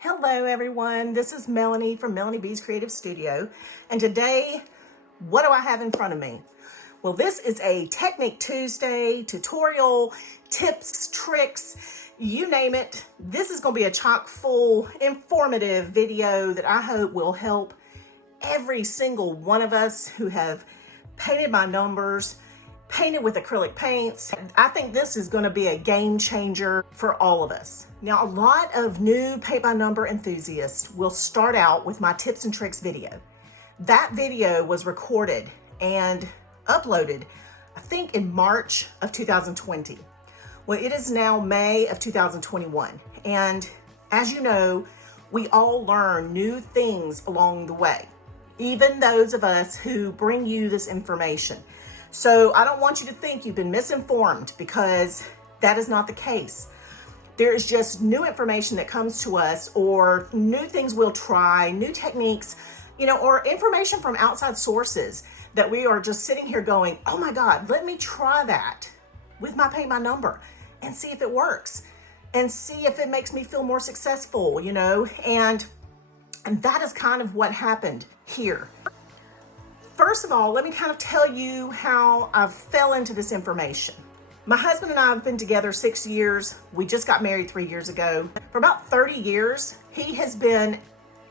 Hello everyone, this is Melanie from Melanie B's Creative Studio, and today, what do I have in front of me? Well, this is a Technique Tuesday tutorial, tips, tricks, you name it. This is going to be a chock full, informative video that I hope will help every single one of us who have painted by numbers, painted with acrylic paints. I think this is going to be a game changer for all of us. Now, a lot of new paint by number enthusiasts will start out with my tips and tricks video. That video was recorded and uploaded, I think in March of 2020. Well, it is now May of 2021. And as you know, we all learn new things along the way, even those of us who bring you this information. So I don't want you to think you've been misinformed, because that is not the case. There is just new information that comes to us, or new things we'll try, new techniques, or information from outside sources that we are just sitting here going, oh my God, let me try that with my paint by number and see if it works and see if it makes me feel more successful, and that is kind of what happened here. First of all, let me kind of tell you how I fell into this information. My husband and I have been together 6 years. We just got married 3 years ago. For about 30 years, he has been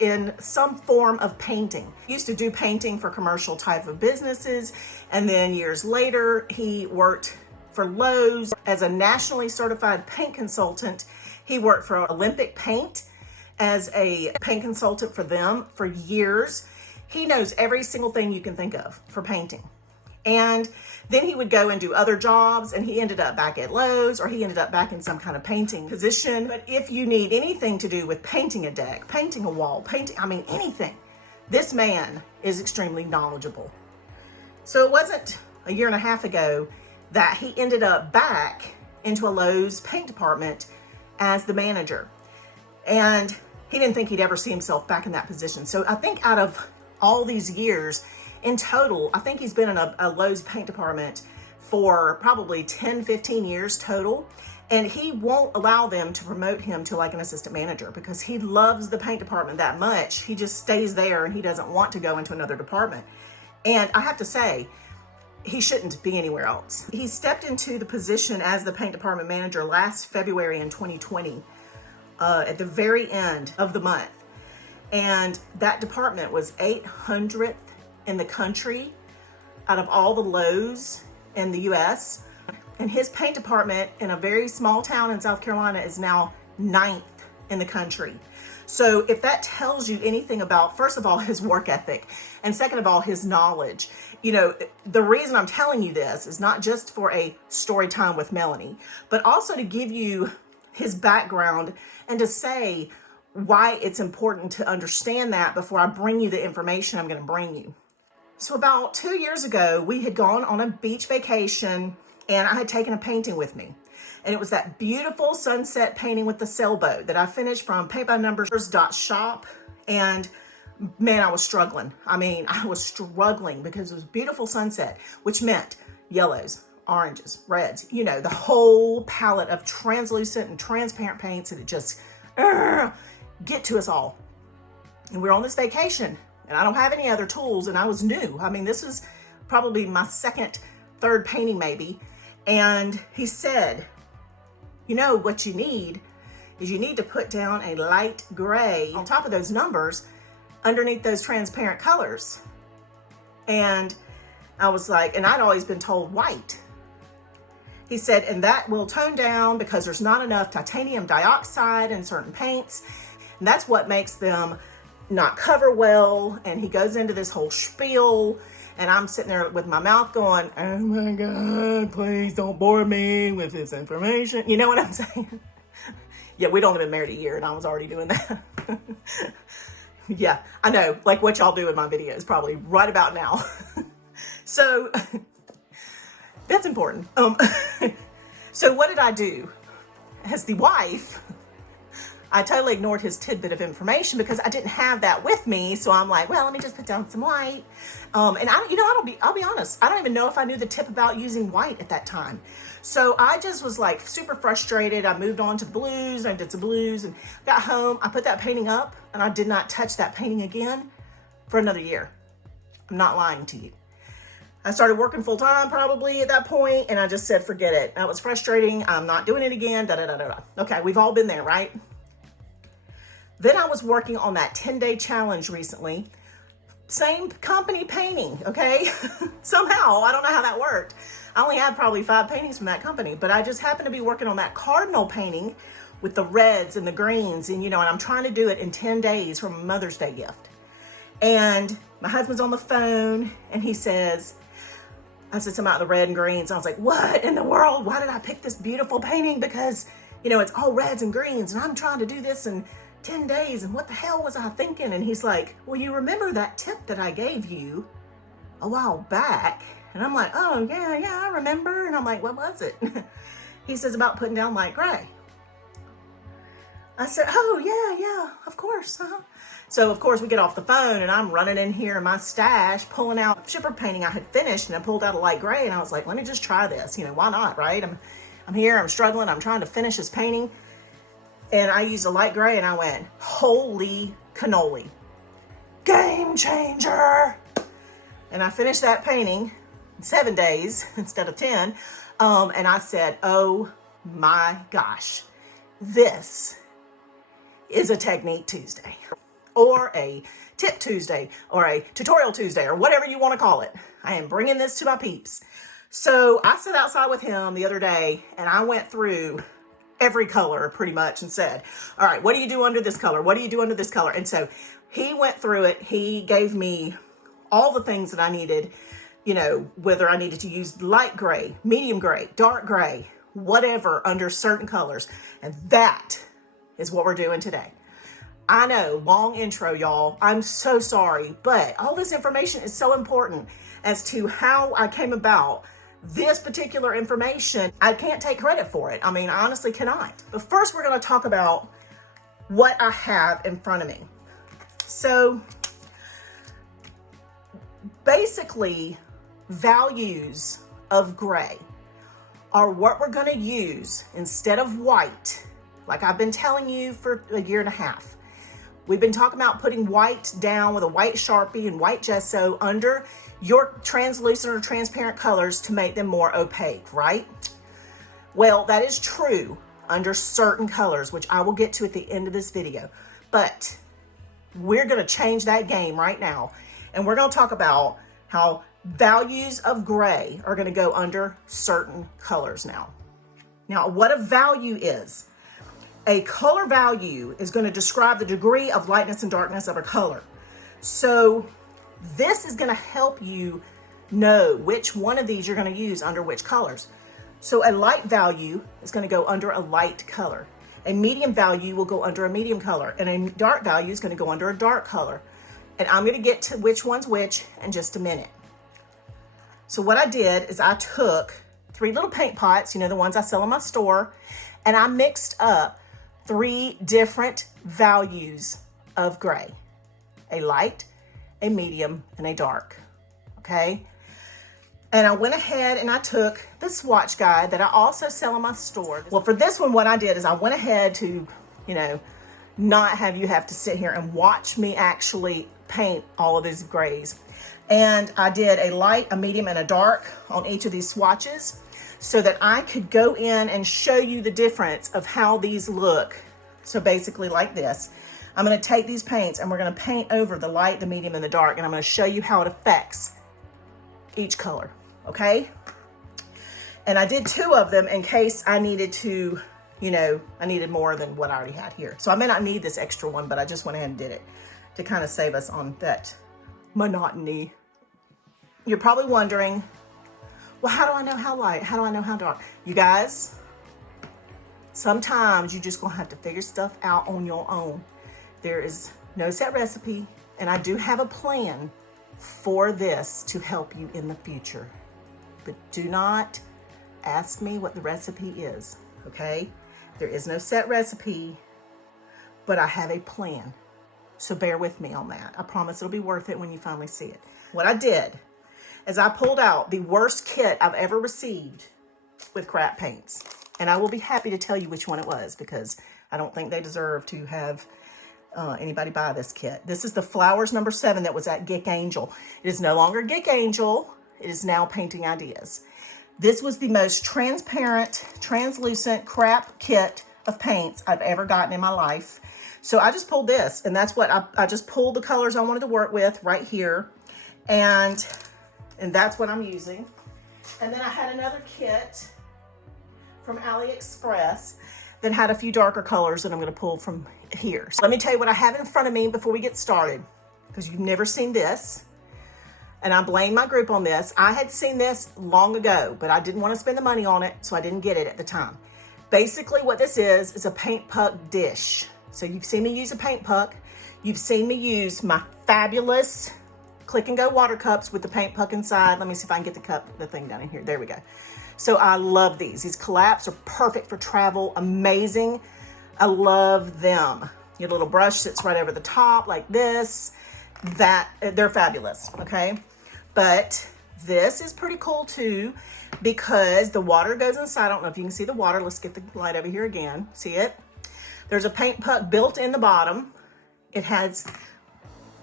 in some form of painting. He used to do painting for commercial type of businesses. And then years later, he worked for Lowe's as a nationally certified paint consultant. He worked for Olympic Paint as a paint consultant for them for years. He knows every single thing you can think of for painting. And then he would go and do other jobs, and he ended up back at Lowe's, or he ended up back in some kind of painting position. But if you need anything to do with painting a deck, painting a wall, anything, this man is extremely knowledgeable. So it wasn't a year and a half ago that he ended up back into a Lowe's paint department as the manager. And he didn't think he'd ever see himself back in that position. So I think out of all these years in total, I think he's been in a Lowe's paint department for probably 10, 15 years total. And he won't allow them to promote him to like an assistant manager, because he loves the paint department that much. He just stays there and he doesn't want to go into another department. And I have to say, he shouldn't be anywhere else. He stepped into the position as the paint department manager last February in 2020, at the very end of the month. And that department was 800th in the country out of all the Lowe's in the US. And his paint department in a very small town in South Carolina is now 9th in the country. So if that tells you anything about, first of all, his work ethic, and second of all, his knowledge, the reason I'm telling you this is not just for a story time with Melanie, but also to give you his background and to say why it's important to understand that before I bring you the information I'm going to bring you. So about 2 years ago, we had gone on a beach vacation, and I had taken a painting with me. And it was that beautiful sunset painting with the sailboat that I finished from paintbynumbers.shop. And man, I was struggling. I was struggling because it was a beautiful sunset, which meant yellows, oranges, reds, the whole palette of translucent and transparent paints that it just get to us all. And we're on this vacation, and I don't have any other tools, and I was new. This is probably my second, third painting maybe. And he said, what you need is you need to put down a light gray on top of those numbers underneath those transparent colors. And I was like, and I'd always been told white. He said, and that will tone down because there's not enough titanium dioxide in certain paints. And that's what makes them not cover well. And he goes into this whole spiel, and I'm sitting there with my mouth going, oh my God, please don't bore me with this information. You know what I'm saying? Yeah, we'd only been married a year and I was already doing that. Yeah, I know, like what y'all do in my videos probably right about now. So that's important. So what did I do? As the wife, I totally ignored his tidbit of information because I didn't have that with me. So I'm like, well, let me just put down some white. And I'll be honest, I don't even know if I knew the tip about using white at that time. So I just was like super frustrated. I moved on to blues. I did some blues and got home. I put that painting up and I did not touch that painting again for another year. I'm not lying to you. I started working full time probably at that point, and I just said, forget it. That was frustrating. I'm not doing it again. Da, da, da, da, da. Okay, we've all been there, right? Then I was working on that 10-day challenge recently. Same company painting, okay? Somehow, I don't know how that worked. I only had probably 5 paintings from that company, but I just happened to be working on that cardinal painting with the reds and the greens, and and I'm trying to do it in 10 days from a Mother's Day gift. And my husband's on the phone, and he says, I said something about the red and greens. I was like, what in the world? Why did I pick this beautiful painting? Because, it's all reds and greens, and I'm trying to do this in 10 days, and what the hell was I thinking? And he's like, well, you remember that tip that I gave you a while back? And I'm like, oh, yeah, I remember. And I'm like, what was it? He says about putting down light gray. I said, oh, yeah, of course. So, of course, we get off the phone, and I'm running in here in my stash, pulling out a shipper painting I had finished, and I pulled out a light gray, and I was like, let me just try this. Why not, right? I'm here, I'm struggling, I'm trying to finish this painting. And I used a light gray, and I went, holy cannoli. Game changer. And I finished that painting in 7 days instead of 10. And I said, oh my gosh, this is a Technique Tuesday, or a Tip Tuesday, or a Tutorial Tuesday, or whatever you want to call it. I am bringing this to my peeps. So I sat outside with him the other day, and I went through every color pretty much and said, all right, what do you do under this color? What do you do under this color? And so he went through it. He gave me all the things that I needed, whether I needed to use light gray, medium gray, dark gray, whatever under certain colors. And that is what we're doing today. I know, long intro, y'all. I'm so sorry, but all this information is so important as to how I came about this particular information. I can't take credit for it. I honestly cannot. But first, we're going to talk about what I have in front of me. So basically, values of gray are what we're going to use instead of white. Like I've been telling you for a year and a half. We've been talking about putting white down with a white Sharpie and white gesso under your translucent or transparent colors to make them more opaque, right? Well, that is true under certain colors, which I will get to at the end of this video. But we're going to change that game right now. And we're going to talk about how values of gray are going to go under certain colors now. Now, what a value is. A color value is going to describe the degree of lightness and darkness of a color. So this is going to help you know which one of these you're going to use under which colors. So a light value is going to go under a light color. A medium value will go under a medium color, and a dark value is going to go under a dark color. And I'm going to get to which one's which in just a minute. So what I did is I took 3 little paint pots, the ones I sell in my store, and I mixed up 3 different values of gray: a light, a medium, and a dark. Okay. And I went ahead and I took the swatch guide that I also sell in my store. Well, for this one, what I did is I went ahead to, not have you have to sit here and watch me actually paint all of these grays. And I did a light, a medium, and a dark on each of these swatches, so that I could go in and show you the difference of how these look. So basically like this. I'm going to take these paints and we're going to paint over the light, the medium, and the dark, and I'm going to show you how it affects each color, okay? And I did 2 of them in case I needed to, I needed more than what I already had here. So I may not need this extra one, but I just went ahead and did it to kind of save us on that monotony. You're probably wondering, well, how do I know how light? How do I know how dark? You guys, sometimes you just gonna have to figure stuff out on your own. There is no set recipe, and I do have a plan for this to help you in the future. But do not ask me what the recipe is, okay? There is no set recipe, but I have a plan. So bear with me on that. I promise it'll be worth it when you finally see it. What I did is I pulled out the worst kit I've ever received with crap paints. And I will be happy to tell you which one it was, because I don't think they deserve to have anybody buy this kit. This is the Flowers number 7 that was at Geek Angel. It is no longer Geek Angel. It is now Painting Ideas. This was the most transparent, translucent crap kit of paints I've ever gotten in my life. So I just pulled this, and that's what I just pulled the colors I wanted to work with right here. And that's what I'm using. And then I had another kit from AliExpress that had a few darker colors that I'm going to pull from here. So let me tell you what I have in front of me before we get started, because you've never seen this. And I blame my group on this. I had seen this long ago, but I didn't want to spend the money on it, so I didn't get it at the time. Basically what this is a paint puck dish. So you've seen me use a paint puck. You've seen me use my fabulous Click and Go water cups with the paint puck inside. Let me see if I can get the thing down in here. There we go. So I love these. These collapse are perfect for travel. Amazing. I love them. Your little brush sits right over the top like this. They're fabulous, okay? But this is pretty cool too, because the water goes inside. I don't know if you can see the water. Let's get the light over here again. See it? There's a paint puck built in the bottom. It has,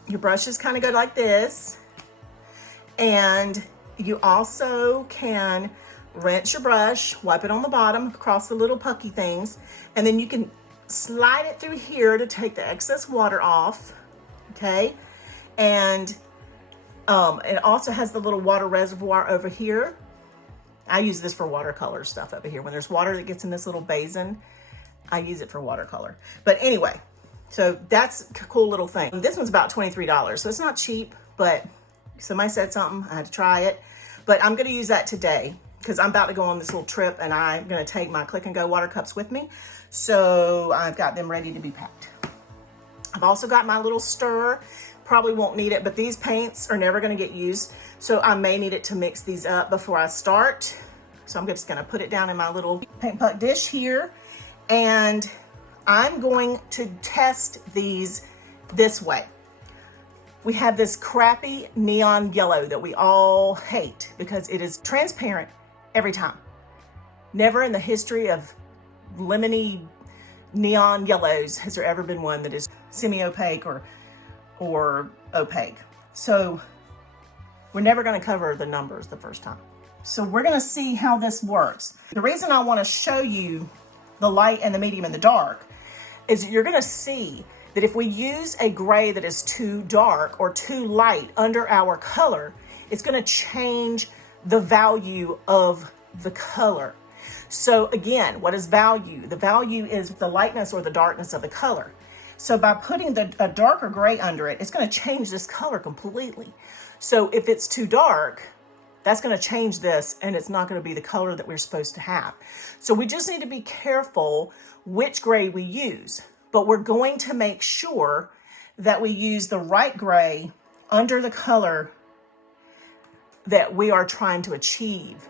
your brushes kind of go like this. And you also can rinse your brush, wipe it on the bottom across the little pucky things, and then you can slide it through here to take the excess water off, okay? And it also has the little water reservoir over here. I use this for watercolor stuff over here. When there's water that gets in this little basin, I use it for watercolor. But anyway, so that's a cool little thing. This one's about $23, so it's not cheap, but somebody said something, I had to try it. But I'm gonna use that today because I'm about to go on this little trip, and I'm gonna take my Click and Go water cups with me. So I've got them ready to be packed. I've also got my little stir. Probably won't need it, but these paints are never gonna get used, so I may need it to mix these up before I start. So I'm just gonna put it down in my little paint puck dish here, and I'm going to test these this way. We have this crappy neon yellow that we all hate because it is transparent every time. Never in the history of lemony neon yellows has there ever been one that is semi-opaque or opaque. So we're never going to cover the numbers the first time. So we're going to see how this works. The reason I want to show you the light and the medium and the dark is that you're going to see that if we use a gray that is too dark or too light under our color, it's going to change the value of the color. So again, what is value? The value is the lightness or the darkness of the color. So by putting a darker gray under it, it's going to change this color completely. So if it's too dark, that's going to change this, and it's not going to be the color that we're supposed to have. So we just need to be careful which gray we use, but we're going to make sure that we use the right gray under the color that we are trying to achieve.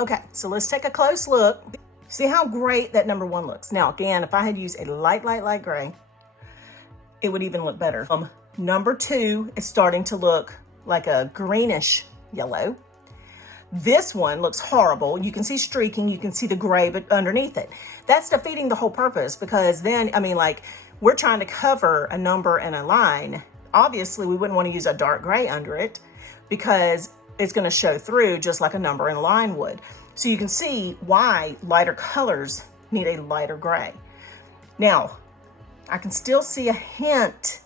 Okay, so let's take a close look. See how great that number 1 looks. Now, again, if I had used a light gray, it would even look better. Number 2 is starting to look like a greenish yellow. This one looks horrible. You can see streaking, you can see the gray, but underneath it. That's defeating the whole purpose, because then, I mean, like, we're trying to cover a number and a line. Obviously, we wouldn't want to use a dark gray under it because it's going to show through just like a number and a line would. So you can see why lighter colors need a lighter gray. Now, I can still see a hint,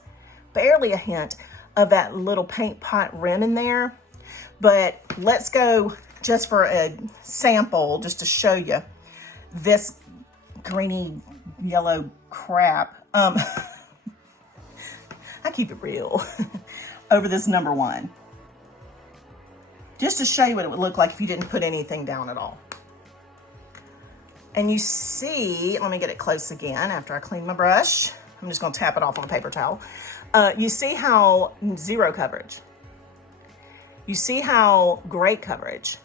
barely a hint, of that little paint pot rim in there. But let's go just for a sample, just to show you this greeny yellow crap. I keep it real over this number 1. Just to show you what it would look like if you didn't put anything down at all. And you see, let me get it close again after I clean my brush. I'm just gonna tap it off on a paper towel. You see how zero coverage. You see how great coverage.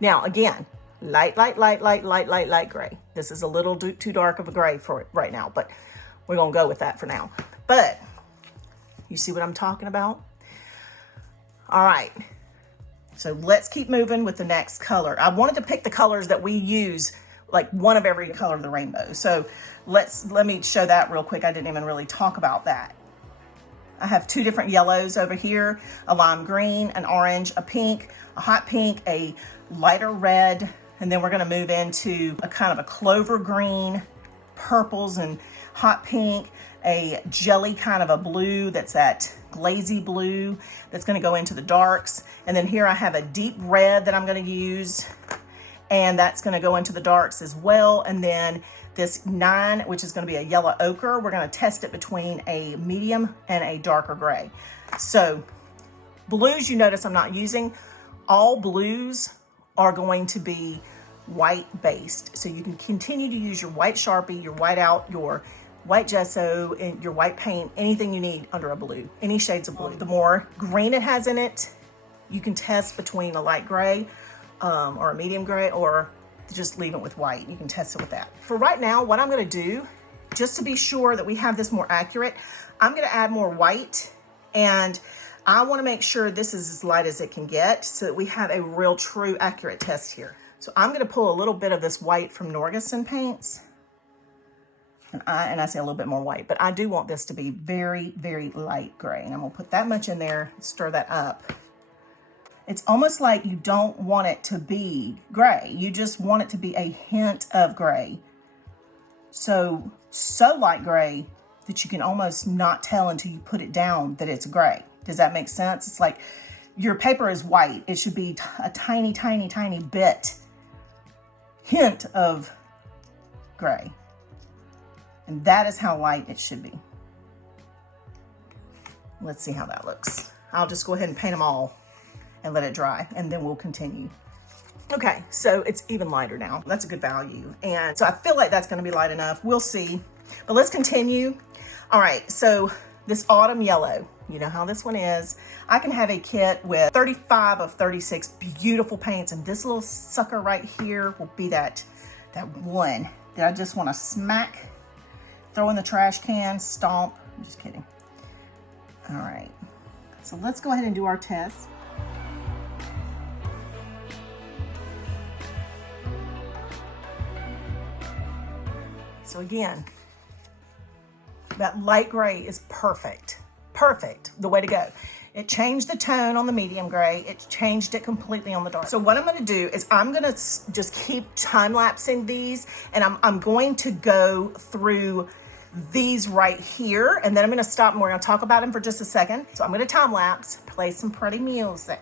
Now, again, light gray. This is a little too dark of a gray for it right now, but we're gonna go with that for now. But you see what I'm talking about? All right, so let's keep moving with the next color. I wanted to pick the colors that we use, like one of every color of the rainbow. So let me show that real quick. I didn't even really talk about that. I have two different yellows over here, a lime green, an orange, a pink, a hot pink, a lighter red, and then we're gonna move into a kind of a clover green, purples and hot pink, a jelly kind of a blue that's that glazy blue that's gonna go into the darks. And then here I have a deep red that I'm gonna use, and that's gonna go into the darks as well. And then this 9, which is gonna be a yellow ochre, we're gonna test it between a medium and a darker gray. So blues, you notice I'm not using. All blues are going to be white based. So you can continue to use your white Sharpie, your white out, your white gesso, and your white paint, anything you need under a blue, any shades of blue. The more green it has in it, you can test between a light gray or a medium gray, or just leave it with white. You can test it with that. For right now, what I'm gonna do, just to be sure that we have this more accurate, I'm gonna add more white, and I wanna make sure this is as light as it can get so that we have a real true accurate test here. So I'm gonna pull a little bit of this white from Norgeson Paints, and I say a little bit more white, but I do want this to be very, very light gray. And I'm gonna put that much in there, stir that up. It's almost like you don't want it to be gray. You just want it to be a hint of gray. So light gray that you can almost not tell until you put it down that it's gray. Does that make sense? It's like your paper is white. It should be a tiny, tiny, tiny bit, hint of gray. And that is how light it should be. Let's see how that looks. I'll just go ahead and paint them all and let it dry, and then we'll continue. Okay, so it's even lighter now. That's a good value. And so I feel like that's gonna be light enough. We'll see, but let's continue. All right, so this autumn yellow, you know how this one is. I can have a kit with 35 of 36 beautiful paints, and this little sucker right here will be that one that I just wanna smack, throw in the trash can, stomp. I'm just kidding. All right, so let's go ahead and do our test. So again, that light gray is perfect, the way to go. It changed the tone on the medium gray. It changed it completely on the dark. So what I'm gonna do is I'm gonna just keep time-lapsing these, and I'm going to go through these right here, and then I'm gonna stop and we're gonna talk about them for just a second. So I'm gonna time-lapse, play some pretty music.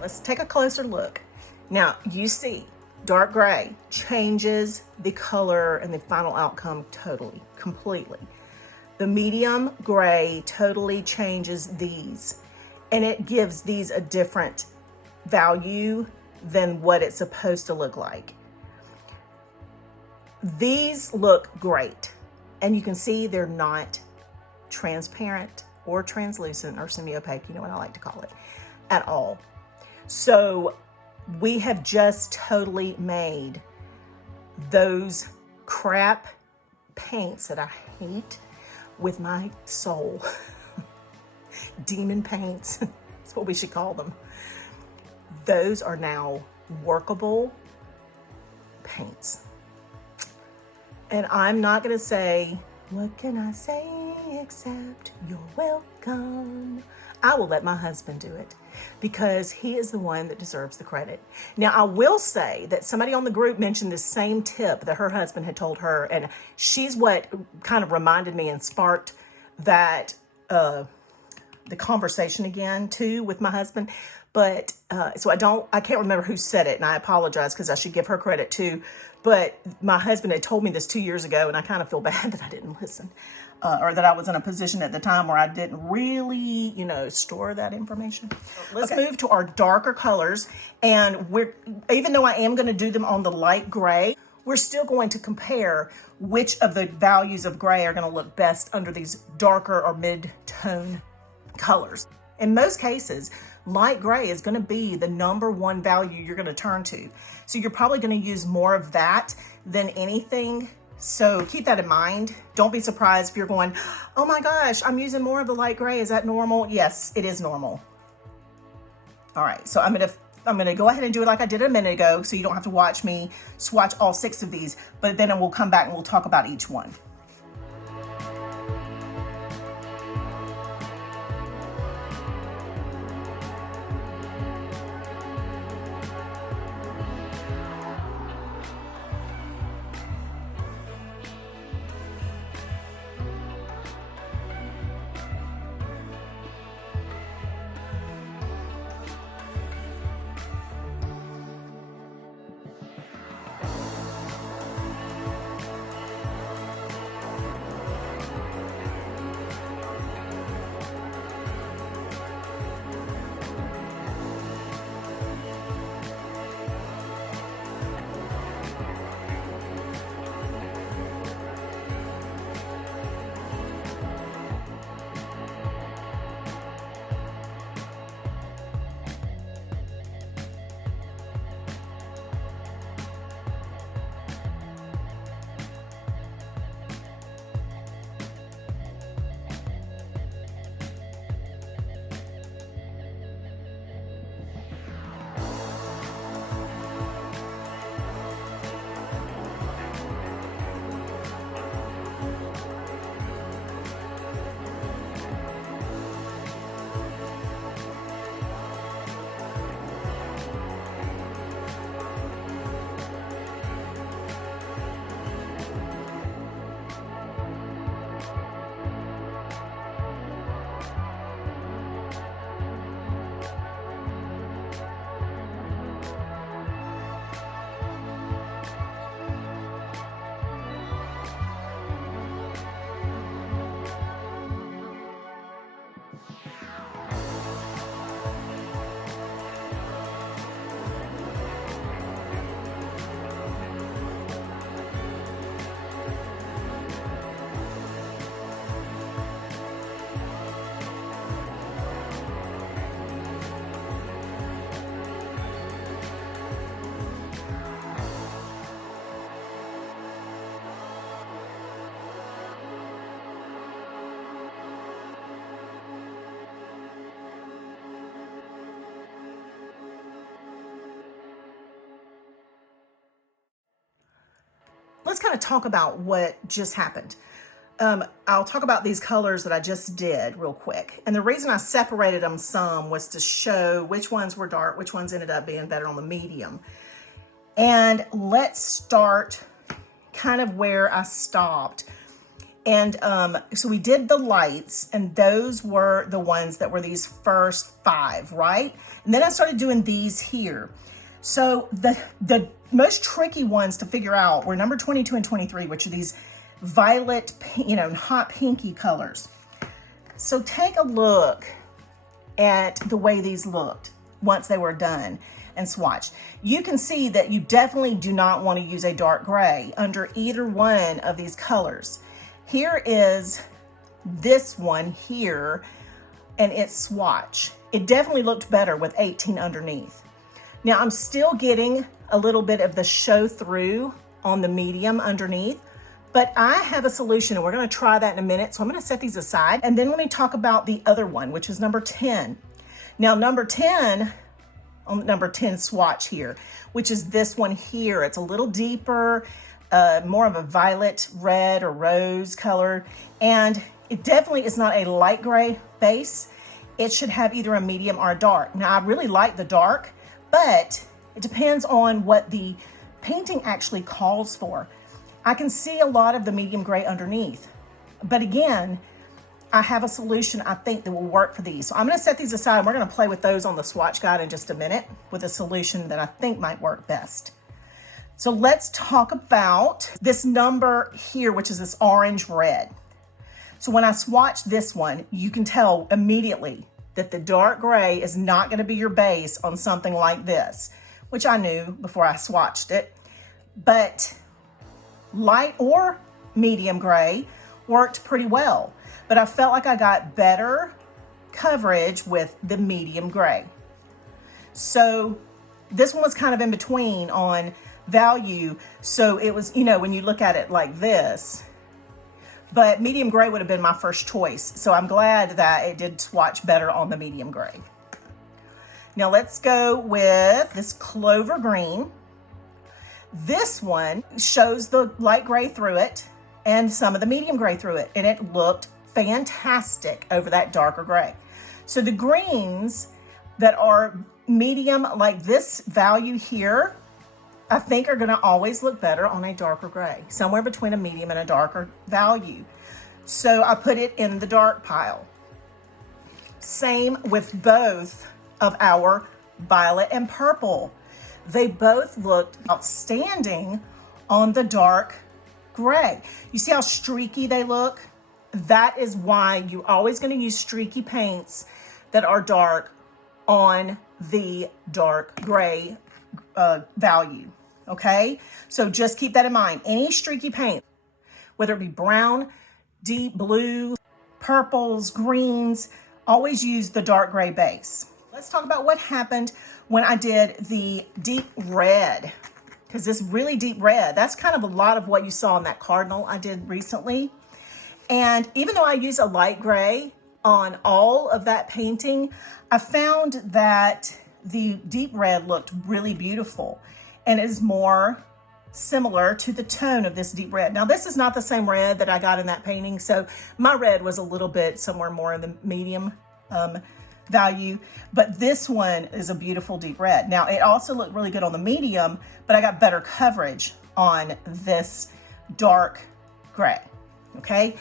Let's take a closer look. Now, you see, dark gray changes the color and the final outcome totally, completely. The medium gray totally changes these, and it gives these a different value than what it's supposed to look like. These look great, and you can see they're not transparent or translucent or semi-opaque, you know what I like to call it, at all. So we have just totally made those crap paints that I hate with my soul. Demon paints, that's what we should call them. Those are now workable paints. And I'm not gonna say What can I say except you're welcome? I will let my husband do it because he is the one that deserves the credit. Now, I will say that somebody on the group mentioned this same tip that her husband had told her, and she's what kind of reminded me and sparked that the conversation again too with my husband. But so I can't remember who said it, and I apologize because I should give her credit too. But my husband had told me this 2 years ago, and I kind of feel bad that I didn't listen, or that I was in a position at the time where I didn't really, store that information. Let's move to our darker colors, and even though I am going to do them on the light gray, we're still going to compare which of the values of gray are going to look best under these darker or mid-tone colors. In most cases, light gray is going to be the number one value you're going to turn to. So you're probably going to use more of that than anything. So keep that in mind. Don't be surprised if you're going, oh my gosh, I'm using more of the light gray. Is that normal? Yes, it is normal. All right, so I'm going to go ahead and do it like I did a minute ago so you don't have to watch me swatch all 6 of these, but then we'll come back and we'll talk about each one. Let's kind of talk about what just happened. I'll talk about these colors that I just did real quick. And the reason I separated them some was to show which ones were dark, which ones ended up being better on the medium. And let's start kind of where I stopped. And so we did the lights, and those were the ones that were these first 5, right? And then I started doing these here. So the most tricky ones to figure out were number 22 and 23, which are these violet, hot pinky colors. So take a look at the way these looked once they were done and swatched. You can see that you definitely do not want to use a dark gray under either one of these colors. Here is this one here, and it's swatch. It definitely looked better with 18 underneath. Now I'm still getting a little bit of the show through on the medium underneath, but I have a solution, and we're going to try that in a minute. So I'm going to set these aside, and then let me talk about the other one, which was number 10. Now number 10, on number 10 swatch here, which is this one here. It's a little deeper. more of a violet red or rose color. And it definitely is not a light gray base. It should have either a medium or a dark. Now, I really like the dark, but it depends on what the painting actually calls for. I can see a lot of the medium gray underneath. But again, I have a solution I think that will work for these. So I'm going to set these aside and we're going to play with those on the swatch guide in just a minute with a solution that I think might work best. So let's talk about this number here, which is this orange red. So when I swatch this one, you can tell immediately that the dark gray is not going to be your base on something like this, which I knew before I swatched it. But light or medium gray worked pretty well. But I felt like I got better coverage with the medium gray. So this one was kind of in between on value. So it was, when you look at it like this, but medium gray would have been my first choice. So I'm glad that it did swatch better on the medium gray. Now let's go with this clover green. This one shows the light gray through it and some of the medium gray through it. And it looked fantastic over that darker gray. So the greens that are medium, like this value here, I think are gonna always look better on a darker gray, somewhere between a medium and a darker value. So I put it in the dark pile. Same with both of our violet and purple. They both looked outstanding on the dark gray. You see how streaky they look? That is why you're always going to use streaky paints that are dark on the dark gray value, okay? So just keep that in mind. Any streaky paint, whether it be brown, deep blue, purples, greens, always use the dark gray base. Let's talk about what happened when I did the deep red, because this really deep red, that's kind of a lot of what you saw in that cardinal I did recently. And even though I use a light gray on all of that painting, I found that the deep red looked really beautiful and is more similar to the tone of this deep red. Now, this is not the same red that I got in that painting, so my red was a little bit somewhere more in the medium value, but this one is a beautiful deep red. Now, it also looked really good on the medium, but I got better coverage on this dark gray. Okay,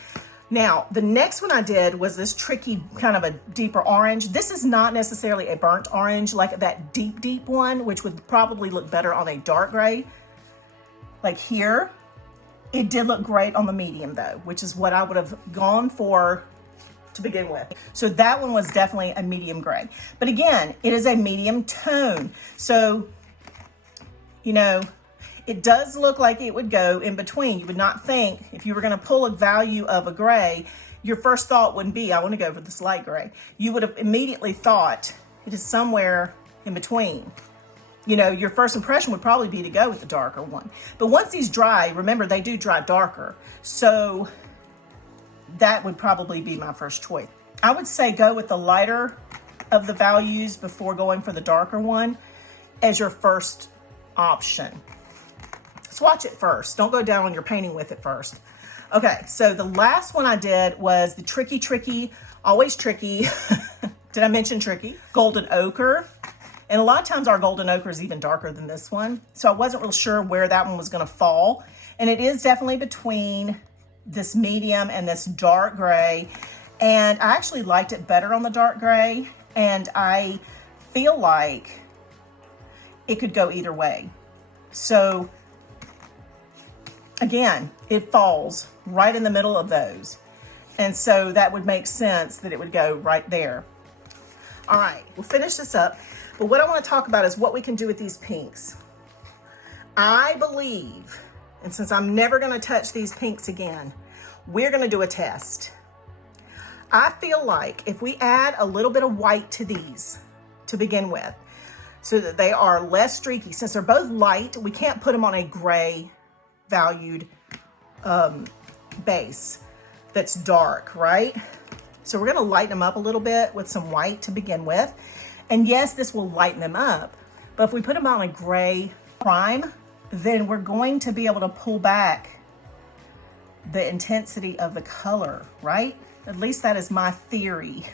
now the next one I did was this tricky kind of a deeper orange. This is not necessarily a burnt orange like that deep one, which would probably look better on a dark gray. Like here, it did look great on the medium though, which is what I would have gone for to begin with. So that one was definitely a medium gray. But again, it is a medium tone. So, it does look like it would go in between. You would not think, if you were going to pull a value of a gray, your first thought wouldn't be, I want to go for this light gray. You would have immediately thought it is somewhere in between. Your first impression would probably be to go with the darker one. But once these dry, remember, they do dry darker. So that would probably be my first choice. I would say go with the lighter of the values before going for the darker one as your first option. Swatch it first. Don't go down on your painting with it first. Okay, so the last one I did was the tricky, always tricky. Did I mention tricky? Golden ochre. And a lot of times our golden ochre is even darker than this one. So I wasn't real sure where that one was going to fall. And it is definitely between this medium and this dark gray. And I actually liked it better on the dark gray. And I feel like it could go either way. So again, it falls right in the middle of those. And so that would make sense that it would go right there. All right, we'll finish this up. But what I want to talk about is what we can do with these pinks. I believe, and since I'm never going to touch these pinks again, we're going to do a test. I feel like if we add a little bit of white to these to begin with, so that they are less streaky, since they're both light, we can't put them on a gray valued base that's dark, right? So we're going to lighten them up a little bit with some white to begin with. And yes, this will lighten them up, but if we put them on a gray prime then we're going to be able to pull back the intensity of the color, right? At least that is my theory.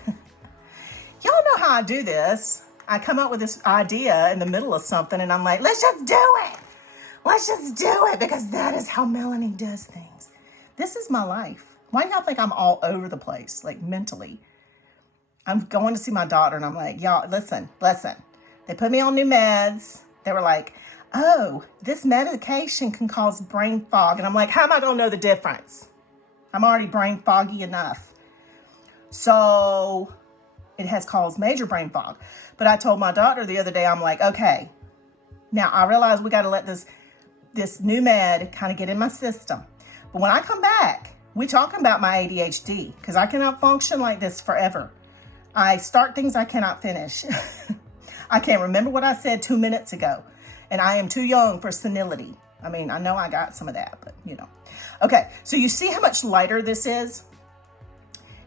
Y'all know how I do this. I come up with this idea in the middle of something and I'm like, let's just do it. Let's just do it, because that is how Melanie does things. This is my life. Why do y'all think I'm all over the place, like mentally? I'm going to see my daughter and I'm like, y'all, listen. They put me on new meds. They were like, oh, this medication can cause brain fog. And I'm like, how am I going to know the difference? I'm already brain foggy enough. So it has caused major brain fog. But I told my doctor the other day, I'm like, okay, now I realize we got to let this new med kind of get in my system. But when I come back, we're talking about my ADHD, because I cannot function like this forever. I start things I cannot finish. I can't remember what I said 2 minutes ago. And I am too young for senility. I mean, I know I got some of that, but you know. Okay, so you see how much lighter this is?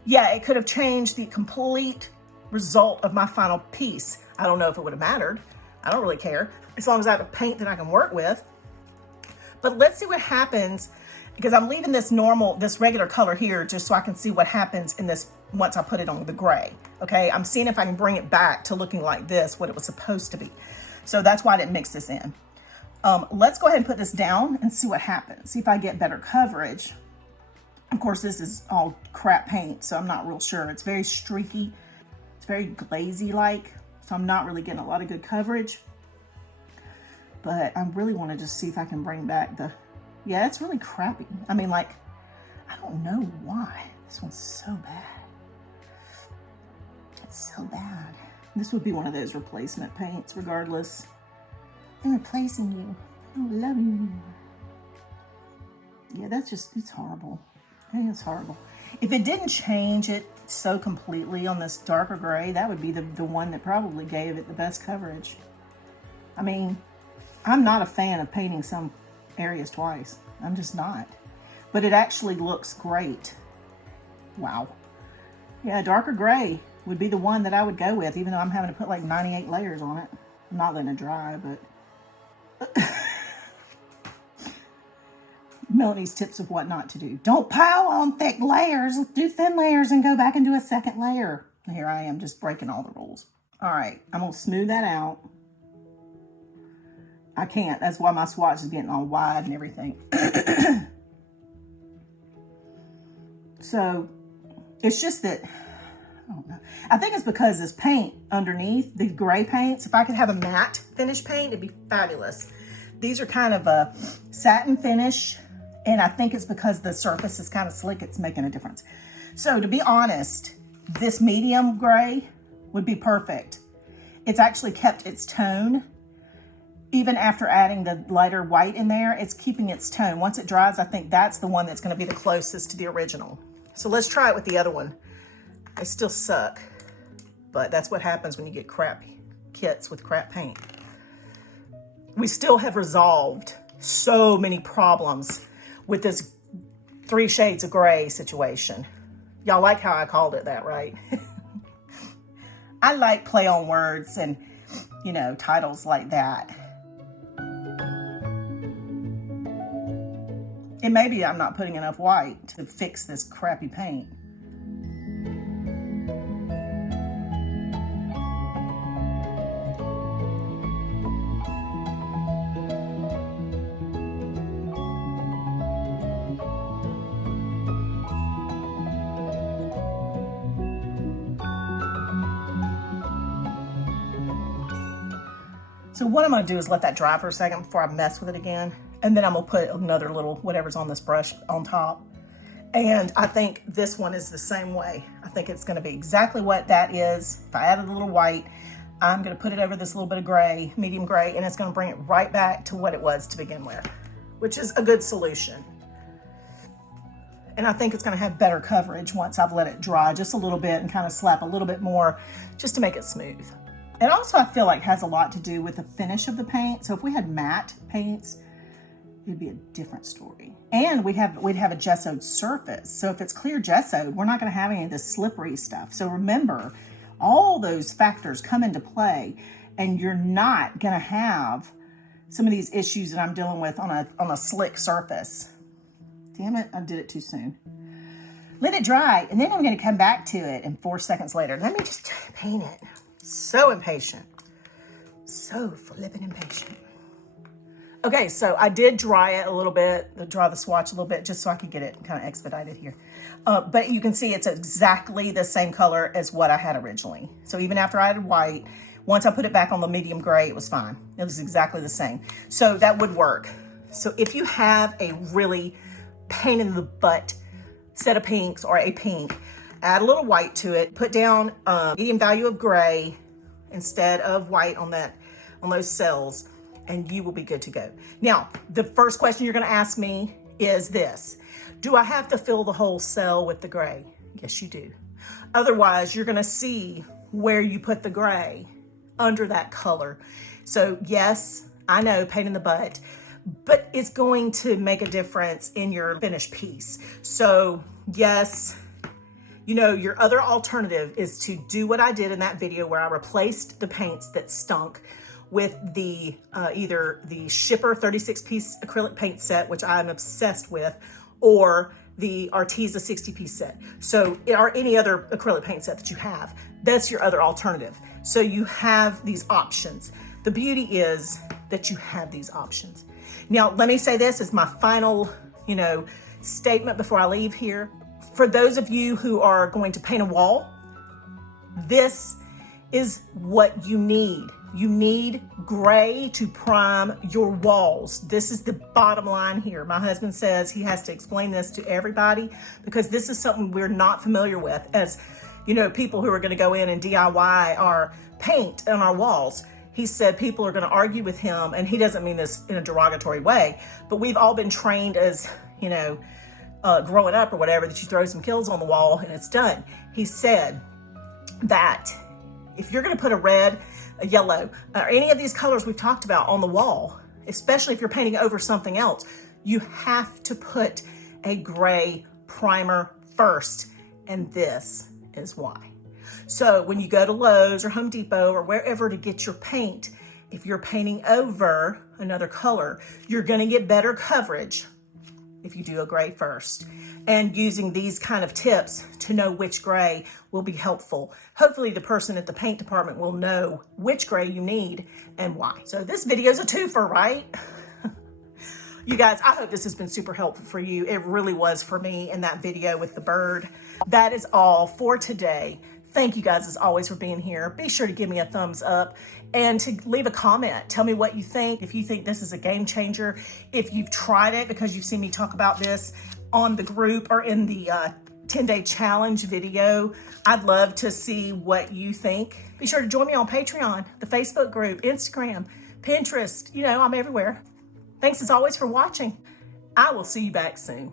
Yeah, it could have changed the complete result of my final piece. I don't know if it would have mattered. I don't really care, as long as I have a paint that I can work with. But let's see what happens, because I'm leaving this regular color here just so I can see what happens in this once I put it on the gray. Okay, I'm seeing if I can bring it back to looking like this, what it was supposed to be. So that's why I didn't mix this in. Let's go ahead and put this down and see what happens. See if I get better coverage. Of course, this is all crap paint, so I'm not real sure. It's very streaky. It's very glazy-like, so I'm not really getting a lot of good coverage. But I really want to just see if I can bring back yeah, it's really crappy. I mean, like, I don't know why. This one's so bad. It's so bad. This would be one of those replacement paints, regardless. I'm replacing you. I love you. Yeah, it's horrible. I think it's horrible. If it didn't change it so completely on this darker gray, that would be the one that probably gave it the best coverage. I mean, I'm not a fan of painting some areas twice. I'm just not. But it actually looks great. Wow. Yeah, darker gray would be the one that I would go with, even though I'm having to put like 98 layers on it. I'm not letting it dry, but... Melanie's tips of what not to do. Don't pile on thick layers. Do thin layers and go back and do a second layer. Here I am just breaking all the rules. All right, I'm going to smooth that out. I can't. That's why my swatch is getting all wide and everything. So it's just that, I don't know. I think it's because this paint underneath, the gray paints, if I could have a matte finish paint, it'd be fabulous. These are kind of a satin finish, and I think it's because the surface is kind of slick, it's making a difference. So to be honest, this medium gray would be perfect. It's actually kept its tone. Even after adding the lighter white in there, it's keeping its tone. Once it dries, I think that's the one that's going to be the closest to the original. So let's try it with the other one. They still suck, but that's what happens when you get crap kits with crap paint. We still have resolved so many problems with this 3 shades of gray situation. Y'all like how I called it that, right? I like play on words and, you know, titles like that. And maybe I'm not putting enough white to fix this crappy paint. So what I'm going to do is let that dry for a second before I mess with it again. And then I'm going to put another little whatever's on this brush on top. And I think this one is the same way. I think it's going to be exactly what that is. If I added a little white, I'm going to put it over this little bit of gray, medium gray, and it's going to bring it right back to what it was to begin with, which is a good solution. And I think it's going to have better coverage once I've let it dry just a little bit and kind of slap a little bit more just to make it smooth. It also, I feel like, has a lot to do with the finish of the paint. So if we had matte paints, it'd be a different story. And we'd have a gessoed surface. So if it's clear gessoed, we're not going to have any of this slippery stuff. So remember, all those factors come into play, and you're not going to have some of these issues that I'm dealing with on a slick surface. Damn it, I did it too soon. Let it dry, and then I'm gonna come back to it in 4 seconds later. Let me just paint it. So impatient. So flippin' impatient. Okay, so I did dry it a little bit, dry the swatch a little bit, just so I could get it kind of expedited here. But you can see it's exactly the same color as what I had originally. So even after I added white, once I put it back on the medium gray, it was fine. It was exactly the same. So that would work. So if you have a really pain in the butt set of pinks or a pink, add a little white to it, put down medium value of gray instead of white on those cells, and you will be good to go. Now, the first question you're gonna ask me is this: do I have to fill the whole cell with the gray? Yes, you do. Otherwise, you're gonna see where you put the gray under that color. So yes, I know, pain in the butt, but it's going to make a difference in your finished piece. So yes, you know, your other alternative is to do what I did in that video where I replaced the paints that stunk with the either the Shipper 36-piece acrylic paint set, which I'm obsessed with, or the Arteza 60-piece set. So, or any other acrylic paint set that you have, that's your other alternative. So you have these options. The beauty is that you have these options. Now, let me say this as my final, you know, statement before I leave here. For those of you who are going to paint a wall, this is what you need. You need gray to prime your walls. This is the bottom line here. My husband says he has to explain this to everybody because this is something we're not familiar with as, you know, people who are going to go in and DIY our paint on our walls. He said people are going to argue with him, and he doesn't mean this in a derogatory way, but we've all been trained as, you know, growing up or whatever, that you throw some kills on the wall and it's done. He said that if you're going to put a red, a yellow, or any of these colors we've talked about on the wall, especially if you're painting over something else, you have to put a gray primer first, and this is why. So when you go to Lowe's or Home Depot or wherever to get your paint, if you're painting over another color, you're going to get better coverage if you do a gray first. And using these kind of tips to know which gray will be helpful. Hopefully the person at the paint department will know which gray you need and why. So this video is a twofer, right? You guys, I hope this has been super helpful for you. It really was for me in that video with the bird. That is all for today. Thank you guys as always for being here. Be sure to give me a thumbs up and to leave a comment. Tell me what you think. If you think this is a game changer, if you've tried it because you've seen me talk about this on the group or in the 10-day challenge video, I'd love to see what you think. Be sure to join me on Patreon, the Facebook group, Instagram, Pinterest. You know, I'm everywhere. Thanks as always for watching. I will see you back soon.